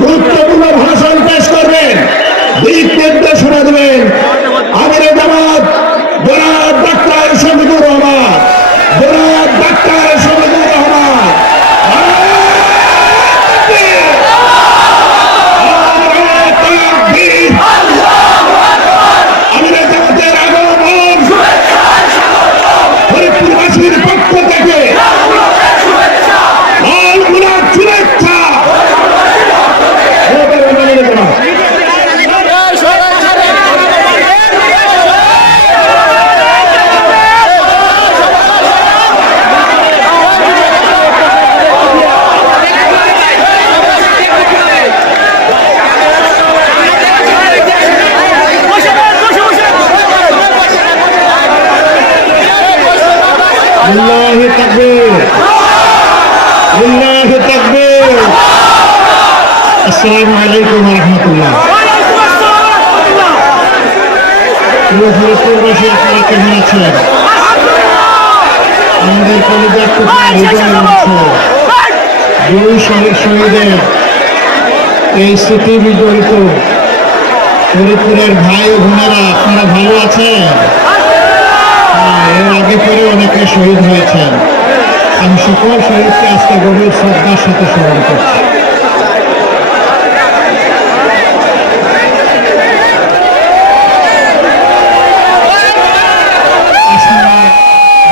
গুরুত্বপূর্ণ ভাষণ পেশ করবেন, দিক নির্দেশনা দেবেন আমাদের জামাত জনাব ডাক্তার শফিকুর রহমান, জনাব ডাক্তার শফিকুর রহমান। আমাদের জামাতের আগমন ফরিদপুরবাসীর পক্ষ থেকে লাল গোলাপ শুভেচ্ছা। লিল্লাহি তাকবীর, লিল্লাহি তাকবীর। আসসালামু আলাইকুম ওয়া রাহমাতুল্লাহ। ফরিদপুরবাসী আপনারা কেমন আছেন? আমাদের কলেজের দুই শহীদের এই স্মৃতি বিজড়িত ফরিদপুরের ভাই ও বোনেরা, আপনারা ভালো আছেন? এর আগে পরে অনেকে শহীদ হয়েছেন। আমি সকল শহীদকে আজকে গভীর শ্রদ্ধার সাথে স্মরণ করছি।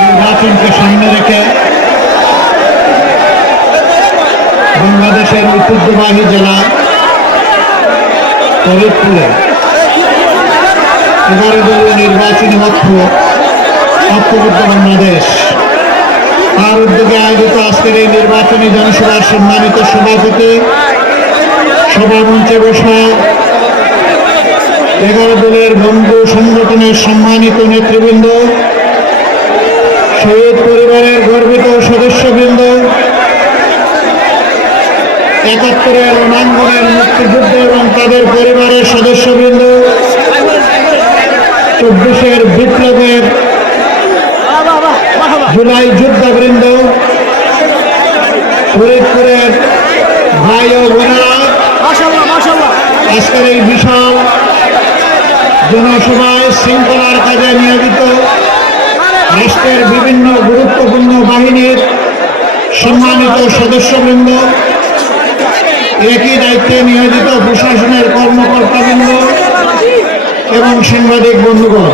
নির্বাচনকে সামনে রেখে বাংলাদেশের ঐতিহ্যবাহী জেলা ফরিদপুরে 11 দলীয় নির্বাচনী ঐক্যবদ্ধ বাংলাদেশ তার উদ্যোগে আয়োজিত আজকের এই নির্বাচনী জনসভার সম্মানিত সভাপতি, সভামঞ্চে বসা 11 দলের বন্ধু সংগঠনের সম্মানিত নেতৃবৃন্দ, শহীদ পরিবারের গর্বিত সদস্যবৃন্দ, ৭১-এর রণাঙ্গনের মুক্তিযুদ্ধ এবং তাদের পরিবারের সদস্যবৃন্দ, ২৪-এর বিপ্লবের জুলাই যোদ্ধাবৃন্দ, ফরিদপুরের ভাই ও বোনেরা, আজকের এই বিশাল জনসভায় শৃঙ্খলার কাজে নিয়োজিত রাষ্ট্রের বিভিন্ন গুরুত্বপূর্ণ বাহিনীর সম্মানিত সদস্যবৃন্দ, একই দায়িত্বে নিয়োজিত প্রশাসনের কর্মকর্তাবৃন্দ এবং সাংবাদিক বন্ধুগণ,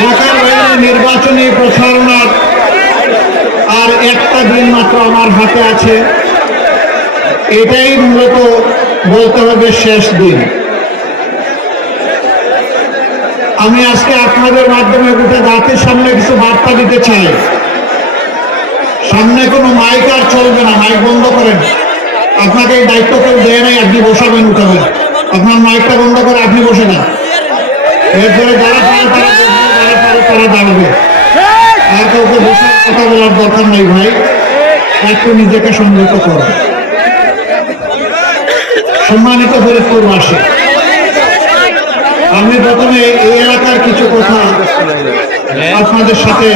ঢাকার বাইরে নির্বাচনী প্রচারণার আর একটা দিন মাত্র আমার হাতে আছে। এটাই মূলত বলতে হবে শেষ দিন। আমি আজকে আপনাদের মাধ্যমে গোটা জাতির সামনে কিছু বার্তা দিতে চাই। সামনে কোনো মাইক আর চলবে না, মাইক বন্ধ করেন। আপনাকে এই দায়িত্ব কেউ দেয় নাই, আপনি বসাবেন উঠাবেন। আপনার মাইকটা বন্ধ করে আপনি বসে যান। এরপরে যারা তারা দাঁড়াবে। আর কাউকে বসার কথা বলার দরকার নেই ভাই, একটু নিজেকে সংযত করো। সম্মানিত ফরিদপুরবাসী, আমি প্রথমে এই এলাকার কিছু কথা আপনাদের সাথে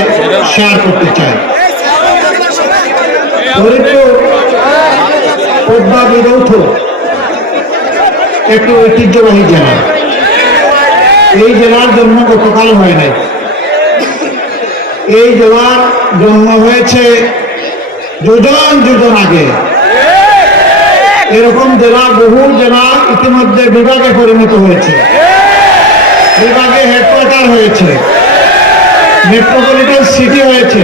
শেয়ার করতে চাই। ফরিদপুর পদ্মা বিধৌত একটি ঐতিহ্যবাহী জেলা। এই জেলার জন্ম গতকাল হয় নাই। এই জেলার জন্ম হয়েছে যোজন আগে। এরকম জেলা, বহু জেলা ইতিমধ্যে বিভাগে পরিণত হয়েছে, বিভাগে হেডকোয়ার্টার হয়েছে, মেট্রোপলিটন সিটি হয়েছে,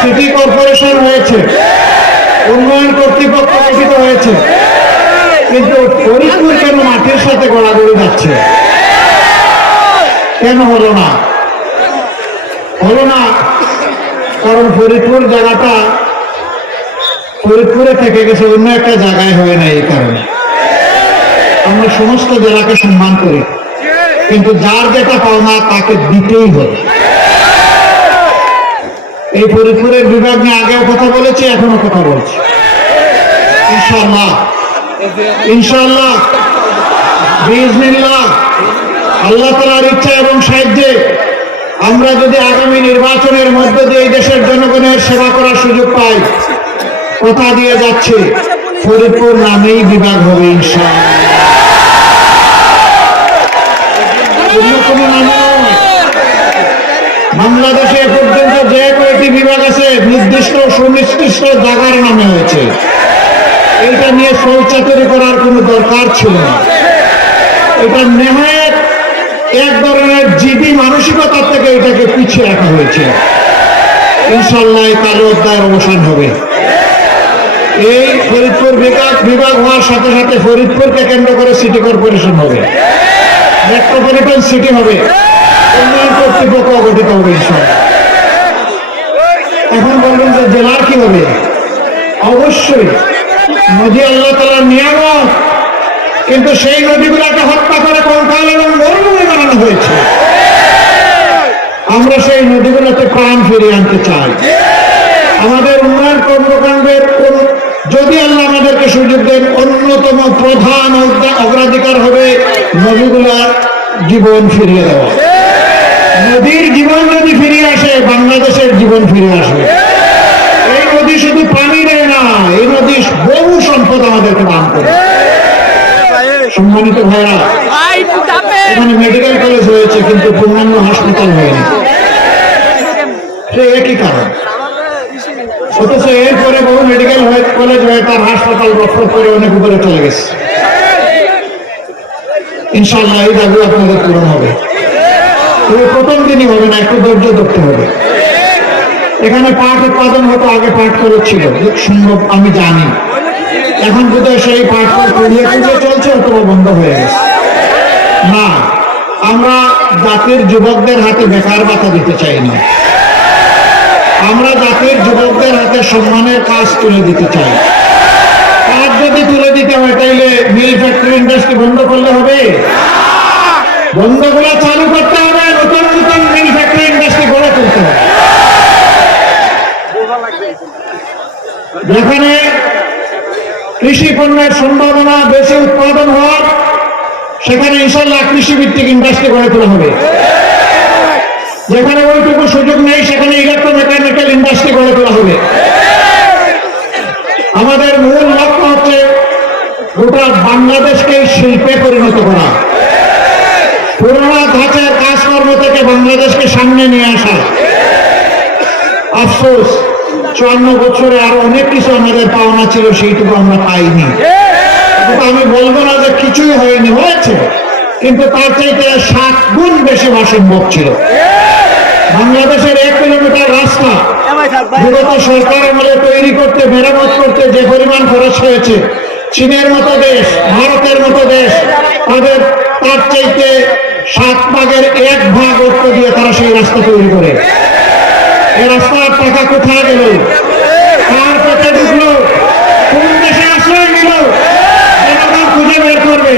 সিটি কর্পোরেশন হয়েছে, উন্নয়ন কর্তৃপক্ষ গঠিত হয়েছে। কিন্তু ফরিদপুর কেন মাটির সাথে গড়াগড়ি যাচ্ছে? কেন হলো না? কারণ ফরিদপুর জায়গাটা ফরিদপুরে থেকে গেছে, অন্য একটা জায়গায় হয় না। এই কারণে আমরা সমস্ত জেলাকে সম্মান করি, কিন্তু যার যেটা পাওনা তাকে দিতেই হবে। এই ফরিদপুরের বিভাগ নিয়ে আগেও কথা বলেছি, এখনো কথা বলছি। ইনশাআল্লাহ বিইজনিল্লাহ আল্লাহ তাআলার ইচ্ছা এবং সাহায্যে আমরা যদি আগামী নির্বাচনের মধ্য দিয়ে এই দেশের জনগণের সেবা করার সুযোগ পাই, কথা দিয়ে যাচ্ছে ফরিদপুর নামেই বিভাগ হবে ইনশাআল্লাহ, অন্য কোনো নামে নয়। বাংলাদেশে পর্যন্ত যে কয়েকটি বিভাগ আছে নির্দিষ্ট সুনির্দিষ্ট জায়গার নামে হয়েছে। এটা নিয়ে শৌচাচারি করার কোনো দরকার ছিল না। এটা নেহায়েত এক ধরনের জিবি মানসিকতার থেকে এটাকে পিছিয়ে রাখা হয়েছে। ইনশাআল্লাহ এই কালো অধ্যায়ের অবসান হবে। এই ফরিদপুর বিভাগ হওয়ার সাথে সাথে ফরিদপুরকে কেন্দ্র করে সিটি কর্পোরেশন হবে, মেট্রোপলিটন সিটি হবে, উন্নয়ন কর্তৃপক্ষ গঠিত হবে ইনশাআল্লাহ। এখন বলবেন যে জেলার কি হবে? অবশ্যই নদী আল্লাহ তাআলার নিয়ামত, কিন্তু সেই নদীগুলোকে হত্যা করে কঙ্কাল এবং মরুভূমি বানানো হয়েছে। আমরা সেই নদীগুলোতে প্রাণ ফিরিয়ে আনতে চাই। আমাদের উন্নয়ন কর্মকাণ্ডের যদি আল্লাহ আমাদেরকে সুযোগ দেন, অন্যতম প্রধান অগ্রাধিকার হবে নদীগুলার জীবন ফিরিয়ে দেওয়া। নদীর জীবন যদি ফিরিয়ে আসে, বাংলাদেশের জীবন ফিরে আসবে। এই নদী শুধু পানি দেয় না, এই নদী বহু সম্পদ আমাদেরকে দান করে। সম্মানিত ভাইরা, এখানে মেডিকেল কলেজ হয়েছে কিন্তু পূর্ণাঙ্গ হাসপাতাল হয়নি, সে একই কারণ। অথচ এরপরে বহু মেডিকেল কলেজ হয়ে তার হাসপাতাল রক্ষা করে অনেক উপরে চলে গেছে। ইনশাআল্লাহ এই দাবি আপনাদের পূরণ হবে। তবে প্রথম দিনই হবে না, একটু ধৈর্য ধরতে হবে। এখানে পাট উৎপাদন হতো, আগে পাট করেছিল সম্ভব আমি জানি। এখন বোধহয় সেই পাট করিয়ে চলছে অথবা বন্ধ হয়ে গেছে। না, আমরা জাতির যুবকদের হাতে বেকার ভাতা দিতে চাই না। আমরা জাতির যুবকদের হাতে সম্মানের কাজ তুলে দিতে চাই। কাজ যদি তুলে দিতে হয় তাইলে মিল ফ্যাক্টরি ইন্ডাস্ট্রি বন্ধ করলে হবে? বন্ধগুলো চালু করতে হবে, নতুন নতুন মিল ফ্যাক্টরি ইন্ডাস্ট্রি গড়ে তুলতে হবে। যেখানে কৃষি পণ্যের সম্ভাবনা বেশি উৎপাদন হওয়ার, সেখানে ইনশাআল্লাহ কৃষি ভিত্তিক ইন্ডাস্ট্রি গড়ে তোলা হবে। যেখানে ওইটুকু সুযোগ নেই, সেখানে ইলেকট্রোমেকানিক্যাল ইন্ডাস্ট্রি গড়ে তোলা হবে। আমাদের মূল লক্ষ্য হচ্ছে গোটা বাংলাদেশকে শিল্পে পরিণত করা, পুরোনো ধাঁচের কাজকর্ম থেকে বাংলাদেশকে সামনে নিয়ে আসা। আফসোস 54 বছরে আরো অনেক কিছু আমাদের পাওনা ছিল, সেইটুকু আমরা পাইনি। আমি বলবো না যে কিছুই হয়নি, হয়েছে, কিন্তু তার চাইতে 7 গুণ বেশি হওয়া সম্ভব ছিল। বাংলাদেশের 1 কিলোমিটার রাস্তা বিগত সরকার আমলে তৈরি করতে, মেরামত করতে যে পরিমাণ খরচ হয়েছে, চীনের মতো দেশ, ভারতের মতো দেশ তাদের তার চাইতে 7 ভাগের 1 ভাগ অর্থ দিয়ে তারা সেই রাস্তা তৈরি করে। এই রাস্তার টাকা কোথায় গেল? কার পেটে ঢুকলো? কোন দেশে আশ্রয় নিল? জনগণ খুঁজে বের করবে।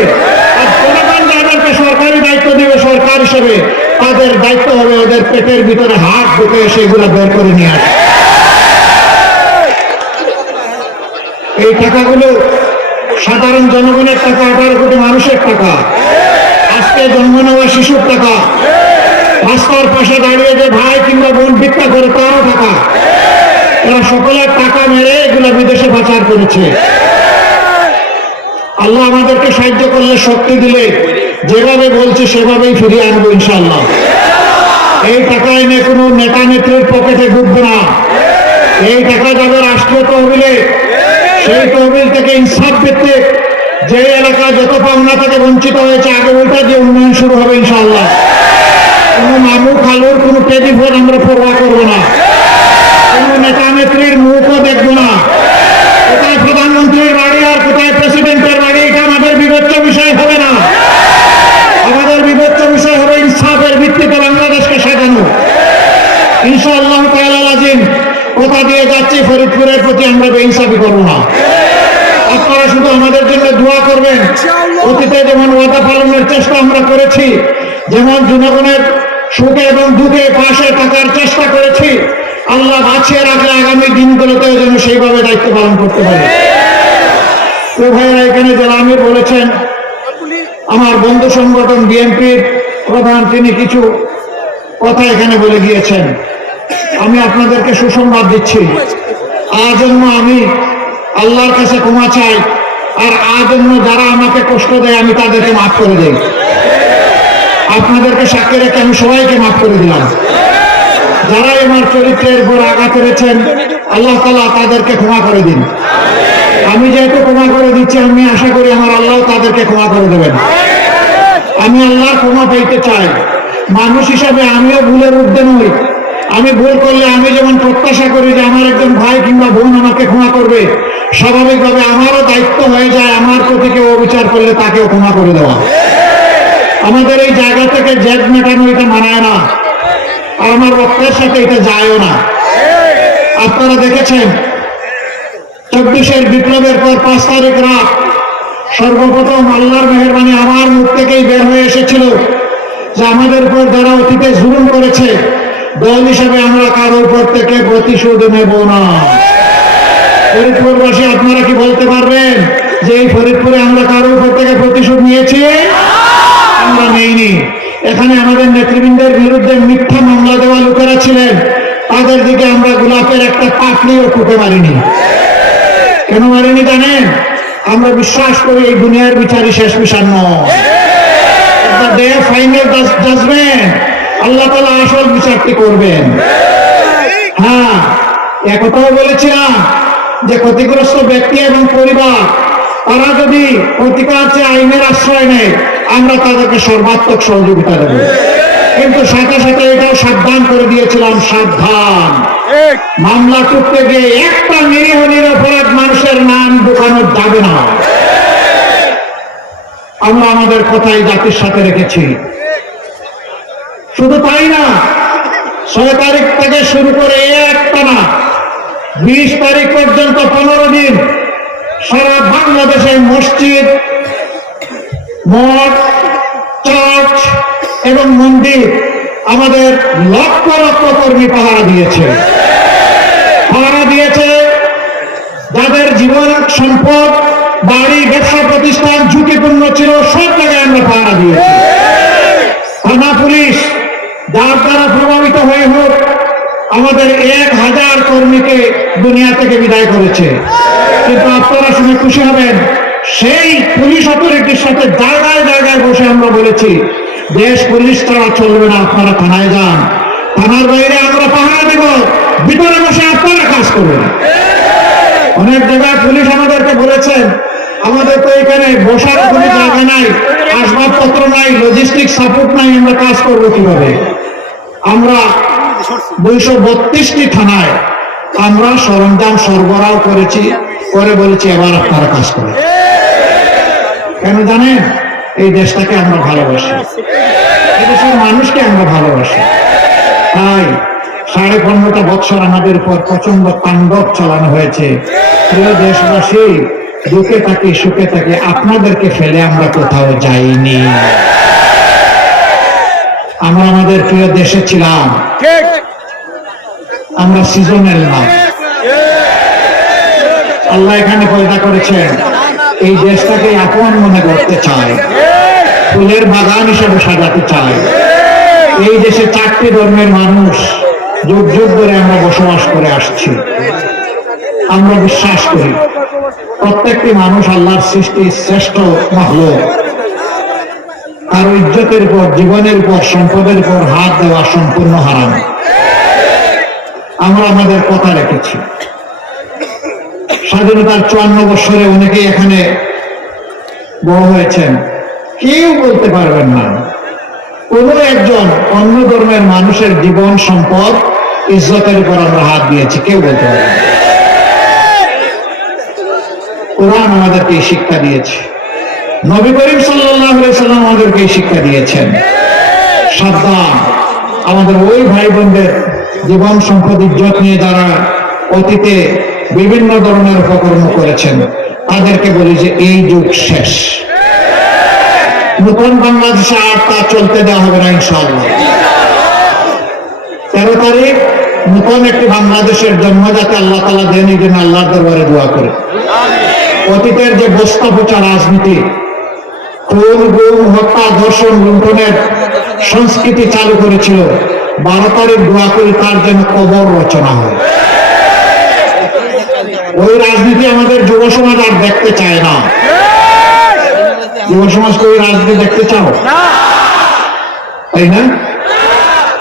আর জনগণ যাদেরকে সরকারি দায়িত্ব দিবে সরকার হিসেবে, তাদের দায়িত্ব হবে ওদের পেটের ভিতরে হাত ঢুকে সেগুলো বের করে নিয়ে আসে। এই টাকাগুলো সাধারণ জনগণের টাকা, 18 কোটি মানুষের টাকা, আজকে জন্ম নেওয়া শিশুর টাকা, রাস্তার পাশে দাঁড়িয়ে যে ভাই কিংবা বোন ভিক্ষা করে তারও টাকা। এরা সকলের টাকা মেরে এগুলো বিদেশে পাচার করেছে। আল্লাহ আমাদেরকে সাহায্য করলে, শক্তি দিলে, যেভাবে বলছে সেভাবেই ফিরিয়ে আনবো ইনশাআল্লাহ। এই টাকা এনে কোনো নেতা নেত্রীর পকেটে ঢুকবে না। এই টাকা যাবে রাষ্ট্রীয় তহবিলে, সেই তহবিল থেকে ইনসাফ ভিত্তিক যে এলাকা যত পাওনা থেকে বঞ্চিত হয়েছে আগে ওইটা দিয়ে উন্নয়ন শুরু হবে ইনশাআল্লাহ। কোন মামু খালুর কোন টেলিফোন আমরা পরোয়া করবো না, কোন নেতা নেত্রীর মুখও দেখবো না। কোথায় প্রধানমন্ত্রীর বাড়ি আর কোথায় প্রেসিডেন্টের বাড়ি, এটা আমাদের বিবেচ্য বিষয় হবে না। আমাদের বিবেচ্য বিষয় হবে ইনসাফের ভিত্তিতে বাংলাদেশকে সাজানো ইনশাআল্লাহ তাআলা আজিম। কথা দিয়ে যাচ্ছি, ফরিদপুরের প্রতি আমরা বেইনসাফি করবো না। আপনারা শুধু আমাদের জন্য দোয়া করবেন। অতীতে যেমন ওয়াদা পালনের চেষ্টা আমরা করেছি, যেমন জনগণের সুখে এবং দুঃখে পাশে থাকার চেষ্টা করেছি, আল্লাহ বাঁচিয়ে রাখলে আগামী দিনগুলোতেও যেন সেইভাবে দায়িত্ব পালন করতে পারে। তো ভাইরা, এখানে জেলা আমির বলেছেন, আমার বন্ধু সংগঠন বিএনপির প্রধান তিনি কিছু কথা এখানে বলে গিয়েছেন। আমি আপনাদেরকে সুসংবাদ দিচ্ছি, আজন্ম আমি আল্লাহর কাছে ক্ষমা চাই, আর আজন্য যারা আমাকে কষ্ট দেয় আমি তাদেরকে মাফ করে দেই। আপনাদেরকে সাক্ষী রেখে আমি সবাইকে মাফ করে দিলাম। যারা আমার চরিত্রের উপর আঘাত করেছেন আল্লাহ তাআলা তাদেরকে ক্ষমা করে দিন। আমি যেহেতু ক্ষমা করে দিচ্ছি, আমি আশা করি আমার আল্লাহ তাদেরকে ক্ষমা করে দেবেন। আমি আল্লাহর ক্ষমা পাইতে চাই। মানুষ হিসাবে আমিও ভুলের ঊর্ধ্বে নই। আমি ভুল করলে আমি যেমন প্রত্যাশা করি যে আমার একজন ভাই কিংবা বোন আমাকে ক্ষমা করবে, স্বাভাবিকভাবে আমারও দায়িত্ব হয়ে যায় আমার প্রতি কেউ অবিচার করলে তাকেও ক্ষমা করে দেওয়া। আমাদের এই জায়গা থেকে জেদ মেটানো এটা মানায় না, আর আমার রক্তের সাথে এটা যায়ও না। আপনারা দেখেছেন 24-এর বিপ্লবের পর 5 তারিখ রাত সর্বপ্রথম আল্লাহর মেহেরবানি আমার মুখ থেকেই বের হয়ে এসেছিল যে আমাদের উপর যারা অতীতে জুলুম করেছে, দল হিসেবে আমরা কারো উপর থেকে প্রতিশোধ নেব না। ফরিদপুরবাসী, আপনারা কি বলতে পারবেন যে এই ফরিদপুরে আমরা কারো উপর থেকে প্রতিশোধ নিয়েছি? আমরা নেইনি। এখানে আমাদের নেতৃবৃন্দের বিরুদ্ধে মিথ্যা মামলা দেওয়া লোকেরা ছিলেন, তাদের দিকে আমরা গোলাপের একটা পাখলিও টুকে মারিনি। কেন মারিনি জানেন? আমরা বিশ্বাস করি এই দুনিয়ার বিচারই শেষ বিচার নয়। ডে অফ ফাইনাল জাজমেন্ট, আল্লাহ তাআলা আসল বিচারটি করবেন। হ্যাঁ, একথাও বলেছিলাম যে ক্ষতিগ্রস্ত ব্যক্তি এবং পরিবার তারা যদি প্রতিকার চেয়ে আইনের আশ্রয় নেয়, আমরা তাদেরকে সর্বাত্মক সহযোগিতা দেব। কিন্তু সাথে সাথে এটাও সাবধান করে দিয়েছিলাম, সাবধান, মামলা টুকতে গিয়ে একটা নিরীহ নিরপরাধ মানুষের নাম ঢোকানো যাবে না। আমরা আমাদের কথাই জাতির সাথে রেখেছি। শুধু তাই না, 6 তারিখ থেকে শুরু করে একটানা 20 তারিখ পর্যন্ত 15 দিন সারা বাংলাদেশে মসজিদ, মঠ, চার্চ এবং মন্দির আমাদের লক্ষ লক্ষ কর্মী পাহারা দিয়েছে। যাদের জীবন, সম্পদ, বাড়ি, ব্যবসা প্রতিষ্ঠান ঝুঁকিপূর্ণ ছিল, সব জায়গায় আমরা পাহারা দিয়েছি। থানা পুলিশ যার দ্বারা প্রভাবিত হয়ে হোক আমাদের 1000 কর্মীকে দুনিয়া থেকে বিদায় করেছে। কিন্তু আপনারা শুনে খুশি হবেন, সেই পুলিশ অথরিটির সাথে জায়গায় জায়গায় বসে আমরা বলেছি দেশ পুলিশ ছাড়া চলবে না, আপনারা থানায় যান, থানার বাইরে আমরা পাহারা দেব, ভিতরে বসে আপনারা কাজ করবেন। অনেক জায়গায় পুলিশ আমাদেরকে বলেছেন আমাদের তো এখানে বসার কোনো জায়গা নাই, আসবাবপত্র নাই, লজিস্টিক সাপোর্ট নাই, আমরা কাজ করবো কিভাবে? আমরা 232টি থানায় আমরা সরঞ্জাম সরবরাহ করেছি, করে বলেছি এবার আপনারা কাজ করেন। কেন জানেন? এই দেশটাকে আমরা ভালোবাসি, এই দেশের মানুষকে আমরা ভালোবাসি। তাই 15.5 বছর আমাদের উপর প্রচন্ড তাণ্ডব চালানো হয়েছে। প্রিয় দেশবাসী, দুঃখে থাকি সুখে থাকি, আপনাদেরকে ফেলে আমরা কোথাও যাইনি। আমরা আমাদের প্রিয় দেশে ছিলাম, আমরা সিজনাল না। আল্লাহ এখানে পয়দা করেছেন, এই দেশটাকে আপন মনে করতে চায়, ফুলের বাগান হিসেবে সাজাতে চায়। এই দেশে 4টি ধর্মের মানুষ যুগ যুগ ধরে আমরা বসবাস করে আসছি। আমরা বিশ্বাস করি প্রত্যেকটি মানুষ আল্লাহর সৃষ্টি শ্রেষ্ঠ মাখলুক। কারো ইজ্জতের উপর, জীবনের উপর, সম্পদের উপর হাত দেওয়া সম্পূর্ণ হারাম। আমরা আমাদের কথা রেখেছি। স্বাধীনতার 54 বছরে অনেকেই এখানে বড় হয়েছেন, কেউ বলতে পারবেন না কোন একজন অন্য ধর্মের মানুষের জীবন, সম্পদ, ইজ্জতের উপর আমরা হাত দিয়েছি, কেউ বলতে পারবেন না। কোরআন আমাদেরকে এই শিক্ষা দিয়েছে, নবী করিম সাল্লাল্লাহু আলাইহি সাল্লাম আমাদেরকে এই শিক্ষা দিয়েছেন। সাবধান, আমাদের ওই ভাই বোনদের জীবন, সম্পদ, ইজ্জত নিয়ে যারা অতীতে বিভিন্ন ধরনের অপকর্ম করেছেন, তাদেরকে বলি যে এই যুগ শেষ। নতুন বাংলাদেশে আর তা চলতে দেওয়া হবে না ইনশাআল্লাহ। 13 তারিখ নতুন একটি বাংলাদেশের জন্ম যাতে আল্লাহ তাআলা দেন, এই জন্য আল্লাহর দরবারে দোয়া করে। অতীতের যে বস্তা পচা রাজনীতি, খুন, গুম, হত্যা, ধর্ষণ, লুণ্ঠনের সংস্কৃতি চালু করেছিল, 12 তারিখ দোয়া করি তার যেন কবর রচনা হয়। ওই রাজনীতি আমাদের যুব সমাজ আর দেখতে চায় না। যুব সমাজকে ওই রাজনীতি দেখতে চাও, তাই না?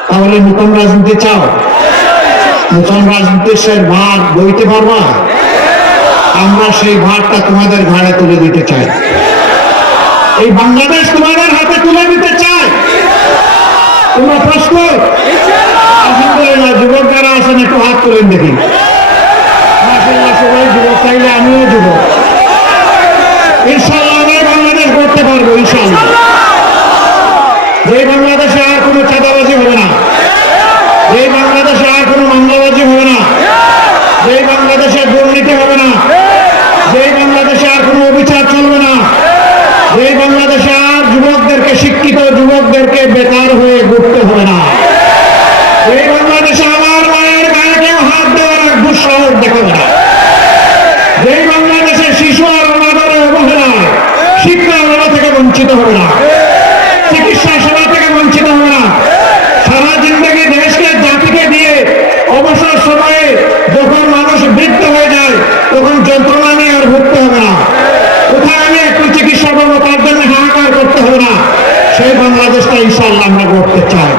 তাহলে নতুন রাজনীতি চাও? নতুন রাজনীতির সে ভার বইতে পারবা? আমরা সেই ভারটা তোমাদের ঘাড়ে তুলে দিতে চাই। এই বাংলাদেশ তোমাদের হাতে তুলে দিতে চাই। তোমরা প্রস্তুত? আলহামদুলিল্লাহ, যুবক যারা আছেন একটু হাত তুলেন দেখি। মাশাআল্লাহ, সবাই যুবক, চাইলে আমিও যুবক। ইনশাআল্লাহ আমরা বাংলাদেশ করতে পারবো, ইনশাআল্লাহ। যে বাংলাদেশে আর কোনো চাঁদাবাজি হবে না, যে বাংলাদেশে আর কোনো মামলাবাজি হবে না, যে বাংলাদেশে দুর্নীতি হবে না, যে বাংলাদেশে আর কোনো অবিচার চলবে না, যে বাংলাদেশে আর যুবকদেরকে, শিক্ষিত যুবকদেরকে বেকার হয়ে ঘুরতে হবে না, এই বাংলাদেশে আমার মায়ের গায়ে কেউ হাত দেওয়ার এক দুঃসাহস দেখাবে না, যে বাংলাদেশে শিশু আর অনাদরে অবহেলায় শিক্ষা আলো থেকে বঞ্চিত হবে না, চিকিৎসা সেবা থেকে বঞ্চিত হবে না, সারা জিন্দগি দেশকে জাতিকে দিয়ে অবসর সময়ে যখন মানুষ বৃদ্ধ হয়ে যায় তখন যন্ত্রণা নিয়ে আর ভুগতে হবে না, কোথায় আমি একটু চিকিৎসা পাবো তার জন্য হাহাকার করতে হবে না। সেই বাংলাদেশটা ইনশাআল্লাহ আমরা করতে চাই।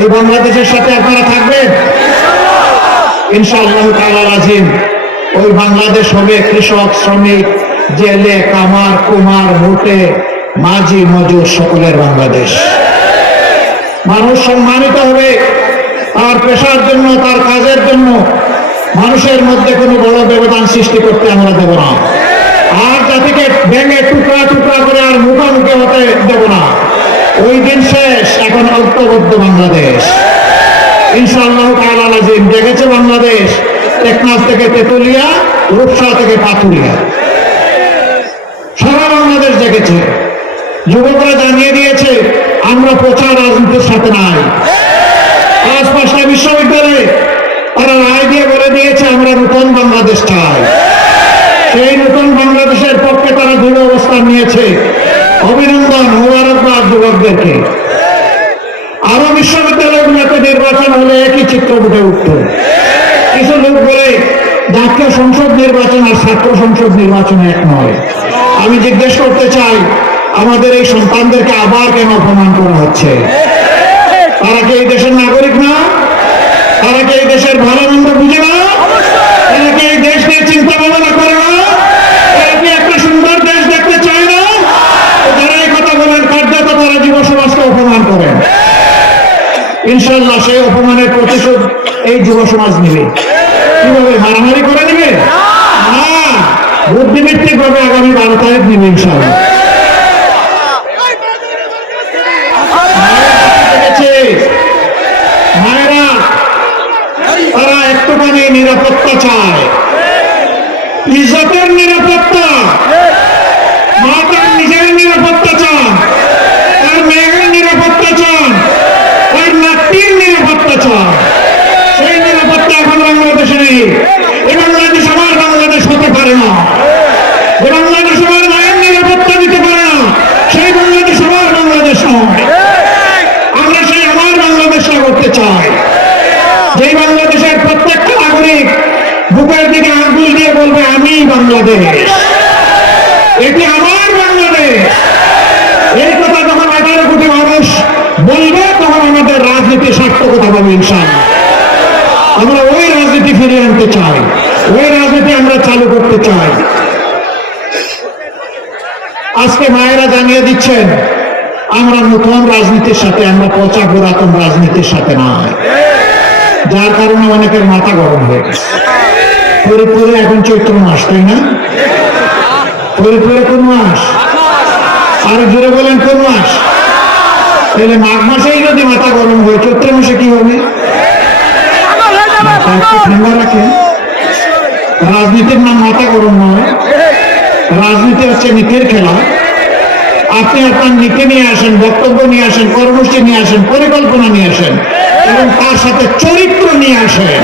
এই বাংলাদেশের সাথে আপনারা থাকবেন ইনশাআল্লাহ তাআলা আজিম। ওই বাংলাদেশ হবে কৃষক, শ্রমিক, জেলে, কামার, কুমার, ভোটে, মাঝি, মজুর সকলের বাংলাদেশ। মানুষ সম্মানিত হবে তার পেশার জন্য, তার কাজের জন্য। মানুষের মধ্যে কোনো বড় ব্যবধান সৃষ্টি করতে আমরা দেব না। আর জাতিকে ভেঙে টুকরা টুকরা করে আর মুখোমুখি হতে দেব না। ওই দিন শেষ, এখন ঐক্যবদ্ধ বাংলাদেশ ইনশাআল্লাহ তাআলা আজিম। দেখেছে বাংলাদেশ টেকনাফ থেকে তেতুলিয়া, রূপসা থেকে পাথুরিয়া, সারা বাংলাদেশ দেখেছে। যুবকরা জানিয়ে দিয়েছে আমরা প্রচার রাজনীতির সাথে নাই। আজ 5টা বিশ্ববিদ্যালয়ে তারা রায় দিয়ে বলে দিয়েছে আমরা নতুন বাংলাদেশ চাই। সেই নতুন বাংলাদেশের পক্ষে তারা দৃঢ় অবস্থান নিয়েছে। অভিনন্দন, মোবারকবাদ যুবকদেরকে। আরো বিশ্ববিদ্যালয়গুলোতে নির্বাচন হলে একই চিত্র ফুটে উঠত। কিছু লোক বলে জাতীয় সংসদ নির্বাচন আর ছাত্র সংসদ নির্বাচন এক নয়। আমি জিজ্ঞেস করতে চাই, আমাদের এই সন্তানদেরকে আবার কেন অপমান করা হচ্ছে? তারা কি এই দেশের নাগরিক না? তারা কি এই দেশের ভালো মন্দ বুঝে না? তারা কি এই দেশ নিয়ে চিন্তা ভাবনা করে না? তারা কি একটা সুন্দর দেশ দেখতে চায় না? যারা এই কথা বলেন কার্যত তারা যুব সমাজকে অপমান করেন। ইনশাআল্লাহ সেই অপমানের প্রতিশোধ এই যুব সমাজ নেবে। কিভাবে? মারামারি করে নেবে না, বুদ্ধিভিত্তিক ভাবে আগামী 12 তারিখ নেবে ইনশাআল্লাহ। মায়েরা তারা একটুখানি নিরাপত্তা চায়, ইজ্জতের নিরাপত্তা। মা তার নিজের নিরাপত্তা চান, তার মেয়ের নিরাপত্তা চান, তার নাতির নিরাপত্তা চান। সেই নিরাপত্তা এখন বাংলাদেশে নেই। এই বাংলাদেশ আমার বাংলাদেশ হতে পারে না। এই বাংলাদেশ আমার মায়ের নিরাপত্তা দিতে পারে না। সেই বাংলাদেশ আমার বাংলাদেশ নয়। আমরা সেই আমার বাংলাদেশটা করতে চাই, যেই বাংলাদেশের প্রত্যেকটা নাগরিক বুকের দিকে আঙ্গুল দিয়ে বলবে আমি বাংলাদেশ, এটি আমার বাংলাদেশ। এই কথা যখন 18 কোটি মানুষ বলবে তখন আমাদের রাজনীতি সার্থকতা পাবে ইনশাআল্লাহ। আমরা ওই রাজনীতি ফিরিয়ে আনতে চাই, ওই রাজনীতি আমরা চালু করতে চাই। আজকে মায়েরা জানিয়ে দিচ্ছেন আমরা নতুন রাজনীতির সাথে, আমরা পচা পুরাতন রাজনীতির সাথে নয়। যার কারণে অনেকের মাথা গরম হয়ে গেছে। ফরিদপুরে এখন চৈত্র মাস, তাই না? ফরিদপুরে কোন মাস? আরো জোরে বলেন কোন মাস? তাহলে মাঘ মাসেই যদি মাথা গরম হয়, চৈত্র মাসে কি হবে? ঠান্ডা রাখে। রাজনীতির নাম মাথা গরম নয়, রাজনীতি হচ্ছে নীতির খেলা। আপনি আপনার নীতি নিয়ে আসেন, বক্তব্য নিয়ে আসেন, কর্মসূচি নিয়ে আসেন, পরিকল্পনা নিয়ে আসেন এবং তার সাথে চরিত্র নিয়ে আসেন।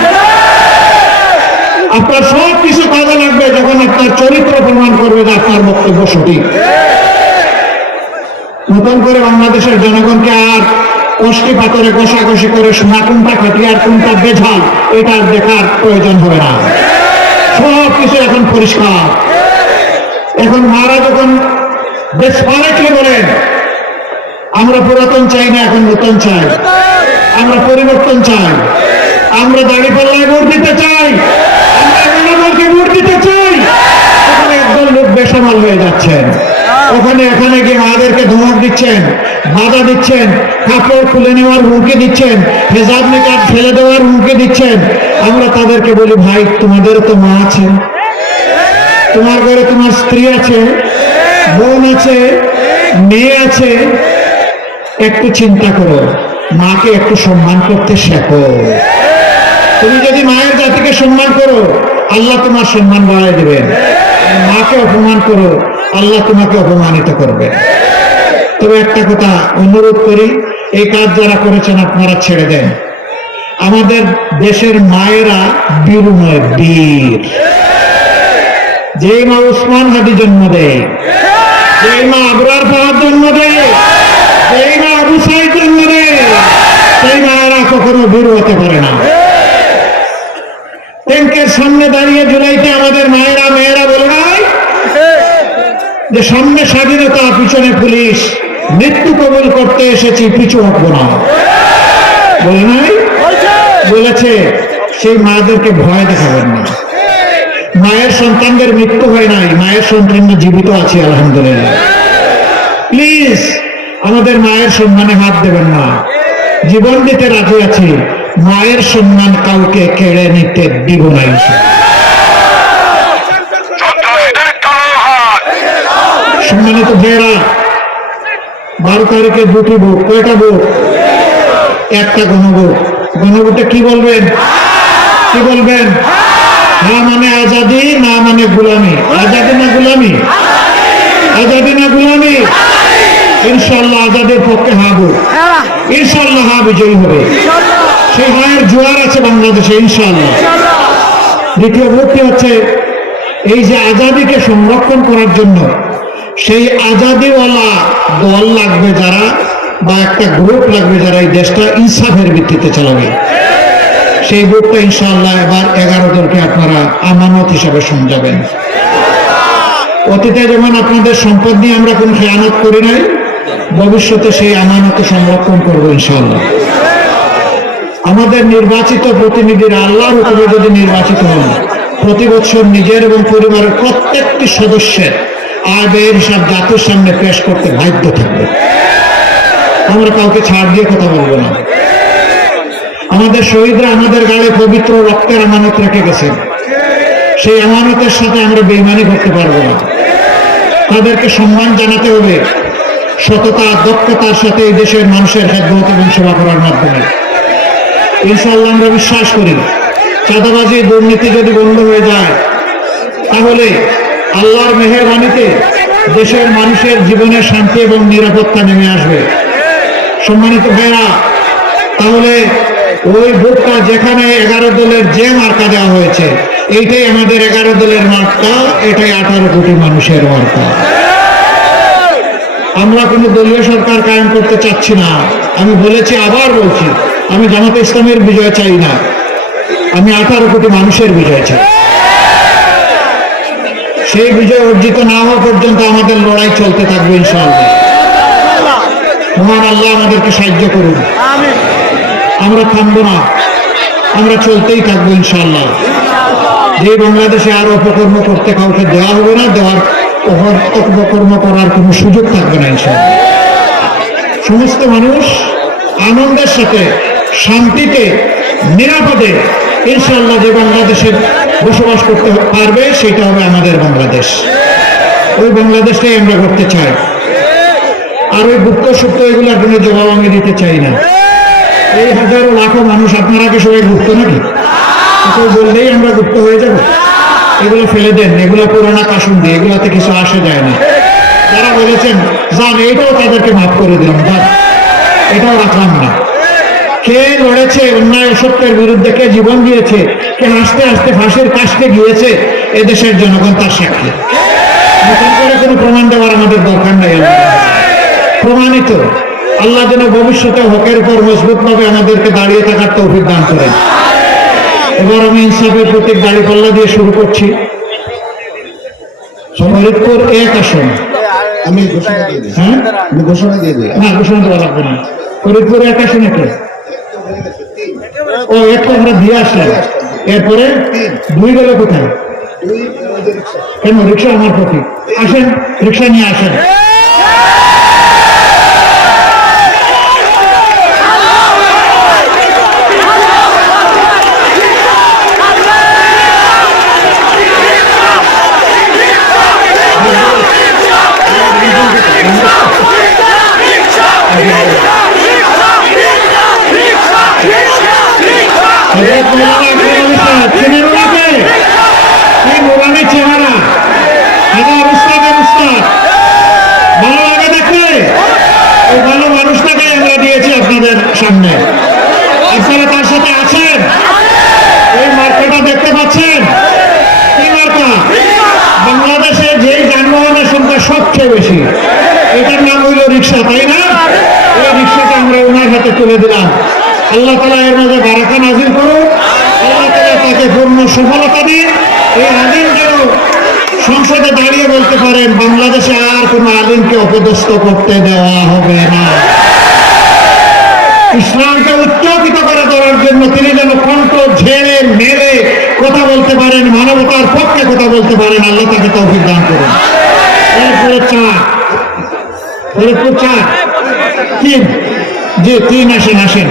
আপনার সব কিছু কাজে লাগবে যখন আপনার চরিত্র প্রমাণ করবে যে আপনার বক্তব্য সঠিক। নতুন করে বাংলাদেশের জনগণকে আর কষ্টি পাথরে কষাকষি করে সোনা কোনটা খাঁটি আর কোনটা বেঝাল এটা দেখার প্রয়োজন হবে না। সব কিছু এখন পরিষ্কার। এখন মারা যখন ডেসপারেটলি বলেন আমরা পুরাতন চাই না, এখন নতুন চাই, আমরা পরিবর্তন চাই, আমরা দাঁড়িপাল্লায় ভোট দিতে চাই, আমরা জনগণকে ভোট দিতে চাই। ওখানে একদল লোক বেসামাল হয়ে যাচ্ছেন, এখানে গিয়ে মাদেরকে ধমক দিচ্ছেন, বাধা দিচ্ছেন, কাপড় খুলে নেওয়ার হুমকি দিচ্ছেন, হেজাব নিকাব ফেলে দেওয়ার হুমকি দিচ্ছেন। আমরা তাদেরকে বলি ভাই তোমাদেরও তো মা আছে, তোমার ঘরে তোমার স্ত্রী আছে, বোন আছে, মেয়ে আছে, একটু চিন্তা করো, মাকে একটু সম্মান করতে শেখো। তুমি যদি মায়ের জাতিকে সম্মান করো আল্লাহ তোমার সম্মান বাড়ায় দেবেন, মাকে অপমান করো আল্লাহ তোমাকে অপমানিত করবে। তবে একটা কথা অনুরোধ করি, এই কাজ যারা করেছেন আপনারা ছেড়ে দেন। আমাদের দেশের মায়েরা বীর নয়, বীর। যেই মা উসমান হাদি জন্ম দেয়, যেই মা আবরার ফাহাদ জন্ম দেয়, যেই মা আবু সাইদ জন্ম দেয়, সেই মায়েরা কখনো বীর হতে পারে না। ট্যাঙ্কের সামনে দাঁড়িয়ে জুলাইতে আমাদের মায়েরা মেয়েরা বলে নাই যে সামনে স্বাধীনতা, পিছনে পুলিশ, মৃত্যু কবুল করতে এসেছি, পিছু হটবো না, বলে নাই? বলেছে। সেই মাদেরকে ভয় দেখাবেন না। মায়ের সন্তানদের মৃত্যু হয় নাই, মায়ের সন্তানরা জীবিত আছে আলহামদুলিল্লাহ। প্লিজ আমাদের মায়ের সম্মানে হাত দেবেন না। জীবন দিতে রাজি আছি, মায়ের সম্মান কাউকে কেড়ে নিতে দিব না। সম্মানিত ভাইয়েরা, 12 তারিখে দুটি ভোট। কয়টা ভোট? একটা গণভোট। গণভোটে কি বলবেন? কি বলবেন? হ্যাঁ মানে আজাদি, না মানে গুলামি। আজাদি না গুলামি? আজাদি না গুলামি? ইনশাল্লাহ আজাদের পক্ষে হা ভোট। ইনশাল্লাহ হা বিজয়ী হবে। সেই হায়ের জোয়ার আছে বাংলাদেশে ইনশাল্লাহ। দ্বিতীয় ভোটটি হচ্ছে এই যে আজাদিকে সংরক্ষণ করার জন্য সেই আজাদিওয়ালা দল লাগবে যারা, বা একটা গ্রুপ লাগবে যারা এই দেশটা ইনসাফের ভিত্তিতে চালাবে। সেই ভোটটা ইনশাআল্লাহ এবার 11 দলকে আপনারা আমানত হিসাবে সমঝাবেন। অতীতে যেমন আপনাদের সম্পদ নিয়ে আমরা কোনো খেয়ানত করি নাই, ভবিষ্যতে সেই আমানত সংরক্ষণ করবো ইনশাআল্লাহ। আমাদের নির্বাচিত প্রতিনিধিরা আল্লাহর হুকুমে যদি নির্বাচিত হন, প্রতি বছর নিজের এবং পরিবারের প্রত্যেকটি সদস্যের আয় ব্যয়ের হিসাব জাতির সামনে পেশ করতে বাধ্য থাকবে। আমরা কাউকে ছাড় দিয়ে কথা বলবো না। আমাদের শহীদরা আমাদের গায়ে পবিত্র রক্তের আমানত রেখে গেছেন, সেই আমানতের সাথে আমরা বেইমানি করতে পারবো না। তাদেরকে সম্মান জানাতে হবে, সততা দক্ষতার সাথে এই দেশের মানুষের খেদমত এবং সেবা করার মাধ্যমে। ইনশাআল্লাহ আমরা বিশ্বাস করি চাঁদাবাজি দুর্নীতি যদি বন্ধ হয়ে যায় তাহলে আল্লাহর মেহেরবানিতে দেশের মানুষের জীবনে শান্তি এবং নিরাপত্তা নেমে আসবে। সম্মানিত ভাইরা, তাহলে ওই ভোটটা যেখানে 11 দলের যে মার্কা দেওয়া হয়েছে, এইটাই আমাদের 11 দলের মার্কা, এটাই 18 কোটি মানুষের মার্কা। আমরা কোনো দলীয় সরকার কায়েম করতে চাচ্ছি না। আমি বলেছি, আবার বলছি, আমি জামাতে ইসলামের বিজয় চাই না, আমি 18 কোটি মানুষের বিজয় চাই। সেই বিজয় অর্জিত না হওয়া পর্যন্ত আমাদের লড়াই চলতে থাকবে ইনশাআল্লাহ। মহান আল্লাহ আমাদেরকে সাহায্য করুন। আমরা থামবো না, আমরা চলতেই থাকবো ইনশাআল্লাহ। যে বাংলাদেশে আর অপকর্ম করতে কাউকে দেওয়া হবে না, দেওয়ার অপকর্ম করার কোনো সুযোগ থাকবে না ইনশাআল্লাহ। সমস্ত মানুষ আনন্দের সাথে শান্তিতে নিরাপদে ইনশাআল্লাহ যে বাংলাদেশে বসবাস করতে পারবে সেটা হবে আমাদের বাংলাদেশ। ওই বাংলাদেশটাই আমরা করতে চাই। আর ওই গুপ্ত সুপ্ত এগুলোর কোনো জবাব আমি দিতে চাই না। এই হাজারো লাখো মানুষ, আপনারা কি সবাই গুপ্ত নাকি? বললেই আমরা গুপ্ত হয়ে যাব? এগুলো ফেলে দেন, এগুলো পুরানা কাসুন দিয়ে, এগুলাতে কিছু আসে যায় না। যারা বলেছেন যান, এটাও তাদেরকে মাফ করে দিলাম, যান, এটাও রাখলাম না। কে লড়েছে অন্যায় অসত্যের বিরুদ্ধে, কে জীবন দিয়েছে, কে হাসতে হাসতে ফাঁসির কাশতে গিয়েছে, এদেশের জনগণ তার সাক্ষী। নতুন করে কোনো প্রমাণ দেওয়ার আমাদের দরকার নাই। প্রমাণিত আল্লাহ যেন ভবিষ্যতে হকের উপর মজবুতভাবে আমাদেরকে দাঁড়িয়ে থাকার তৌফিক দান করেন। এবার আমি ইনসাফের প্রতীক দাঁড়িপাল্লা দিয়ে শুরু করছি। ফরিদপুর 1 আসন। আমি ঘোষণা দিয়ে দিই। হ্যাঁ, আমি ঘোষণা দিয়ে দিই। না ঘোষণা দেওয়া লাগবে না। ফরিদপুর 1 আসনে কে? ও একটু আমরা দিয়ে আসলাম। এরপরে 2 গেল কোথায়? কেন রিক্সা আমার প্রতীক? আসেন, রিক্সা নিয়ে আসেন। চেহারা ভালো লাগে দেখতে, ওই ভালো মানুষটাকে আমরা দিয়েছি আপনাদের সামনে। আপনারা তার সাথে আছেন। এই মার্কাটা দেখতে পাচ্ছেন, কি মার্কা? বাংলাদেশে যেই যানবাহনের সংখ্যা সবচেয়ে বেশি, এটার নাম হইল রিক্সা, তাই না? এই রিক্সাটা আমরা ওনার হাতে তুলে দিলাম। আল্লাহ তাআলা এর মধ্যে বারাকা নাযিল করুন। আল্লাহ তাআলা তাকে পূর্ণ সফলতা দিন। এই আলিম যেন সংসদে দাঁড়িয়ে বলতে পারেন, বাংলাদেশে আর কোন আলিমকে অপদস্থ করতে দেওয়া হবে না। ইসলামকে উচ্চকিত করে ধরার জন্য তিনি যেন কণ্ঠ ঝেড়ে মেরে কথা বলতে পারেন, মানবতার পক্ষে কথা বলতে পারেন। আল্লাহ তাকে তৌফিক দান করুন। এরপরে 4, ফরিদপুর 4, 3, জি 3 আসেন।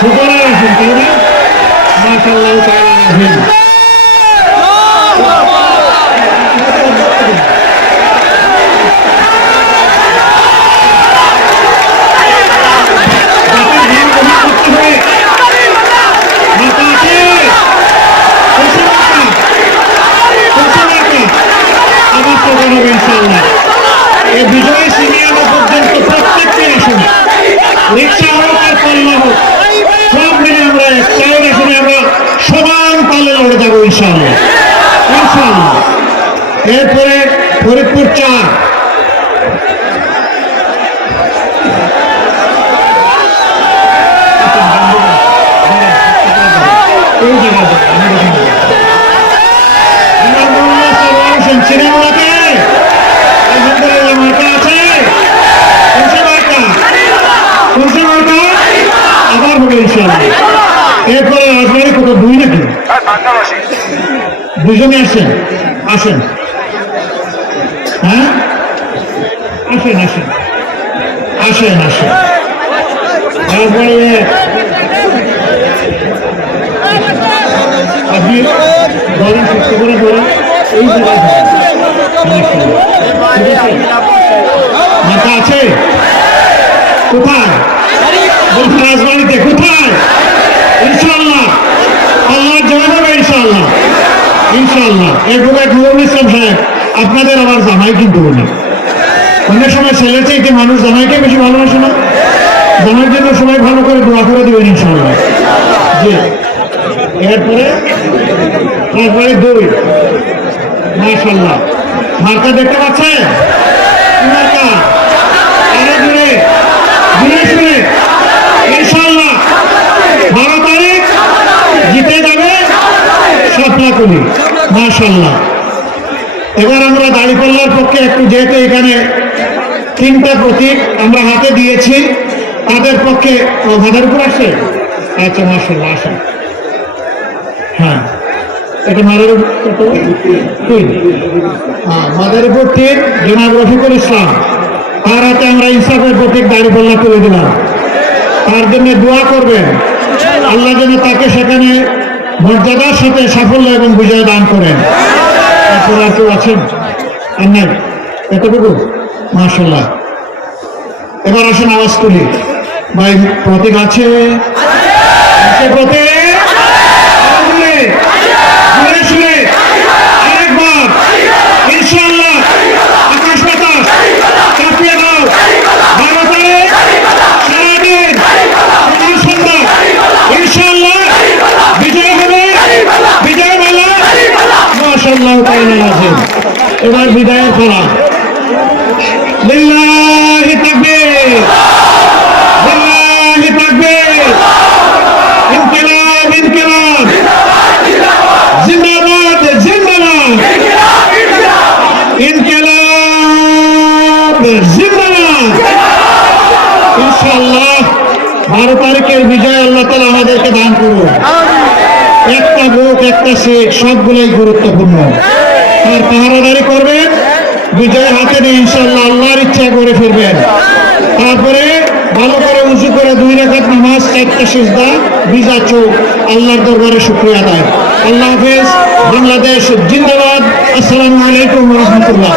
17 আসেন, তাই না? মাশাআল্লাহ তাআলা আসেন। এই বিজয়ী সিনিয়র পর্যন্ত প্রত্যেকটি আসনে রিক্সা হোক আর পাল্লা হোক, সব মিলে আমরা 4 আসনে আমরা সমান পালে লড়ে যাবো ইনশাআল্লাহ, ইনশাআল্লাহ। এরপরে ফরিদপুর 4, এই জায়গা চিরামুলাকে আলহামদুলিল্লাহ মার্কা আছে। কোনসে মার্কা আবার হবে ইনশাআল্লাহ। এরপরে রাজবাড়ি কত 2 নাকি? 2 জনে আসেন, আসেন। হ্যাঁ, আসেন আসেন আসেন আসেন। রাজবাড়ি আপনি ধরেন, সুস্থ করে ধরেন। এই জায়গায় মাথা আছে কোথায়? রাজবাড়িতে কোথায়? ইনশাআল্লাহ আল্লাহর জয় হবে ইনশাআল্লাহ, ইনশাআল্লাহ। অ্যাডভোকেট নুরুল ইসলাম সাহেব, আপনাদের আবার জামাই কিন্তু উনি অনেক সময় ছেলের চাইতে মানুষ জামাইকে বেশি ভালোবাসে না? জামাইয়ের জন্য সবাই ভালো করে দোয়া করে দেবেন ইনশাআল্লাহ। জি, এরপরে রাজবাড়ি 2, মাশাআল্লাহ। মার্কা দেখতে পাচ্ছেন? মার্কা আরে দূরে দূরে শুনে ইনশাআল্লাহ 12 তারিখ জিতে যাবে স্বপ্নাকুলি, মাশাআল্লাহ। এবার আমরা দাঁড়িপাল্লার পক্ষে একটু, যেহেতু এখানে 3টা প্রতীক আমরা হাতে দিয়েছি, তাদের পক্ষে মাথার উপর আসে। আচ্ছা, মাশাআল্লাহ, আসেন। হ্যাঁ, এটা মাদার উপর 3, হ্যাঁ মাদার উপর 3, জনাব রফিকুল ইসলাম। তার হাতে আমরা ইনসাফের প্রতীক দাঁড়িপাল্লা তুলে দিলাম। তার জন্য দোয়া করবেন, আল্লাহ যেন তাকে সেখানে মর্যাদার সাথে সাফল্য এবং বিজয় দান করেন। এরপর আর কেউ আছেন? আর নাই, এতটুকু, মাশাআল্লাহ। এবার আসেন, আওয়াজ তুলি। ভাই প্রতীক আছে? প্রতীক আরেকবার ইনশাআল্লাহ আকাশ বাতাস কাঁপিয়ে দাও। 12 তারিখ সারাদিন সন্ধ্যা ইনশাআল্লাহ বিজয় হবে, বিজয় মেলা। মাশাআল্লাহ তাআলা। এবার বিদায়ের খেলা। লিল্লাহি তাকবীর, লিল্লাহি তাকবীর, ইনকিলাব ইনকিলাব, জিন্দাবাদ জিন্দাবাদ, ইনকিলাব জিন্দাবাদ। ইনশাআল্লাহ 12 তারিখের বিজয় আল্লাহ তাআলা আমাদেরকে দান করুন। একটা বুক একটা সিট সবগুলোই গুরুত্বপূর্ণ। আর পাহারাদারি করবেন, বিজয় হাতে নিয়ে ইনশাআল্লাহ আল্লাহর ইচ্ছা করে ফিরবেন। তারপরে ভালো করে উঁচু করে 2 রাকাত নামাজ, 4টা সিজদা, ভিজা চোখ, আল্লাহর দরবারে শুকরিয়া আদায়। আল্লাহ হাফেজ। বাংলাদেশ জিন্দাবাদ। আসসালামু আলাইকুম ওয়া রাহমাতুল্লাহ।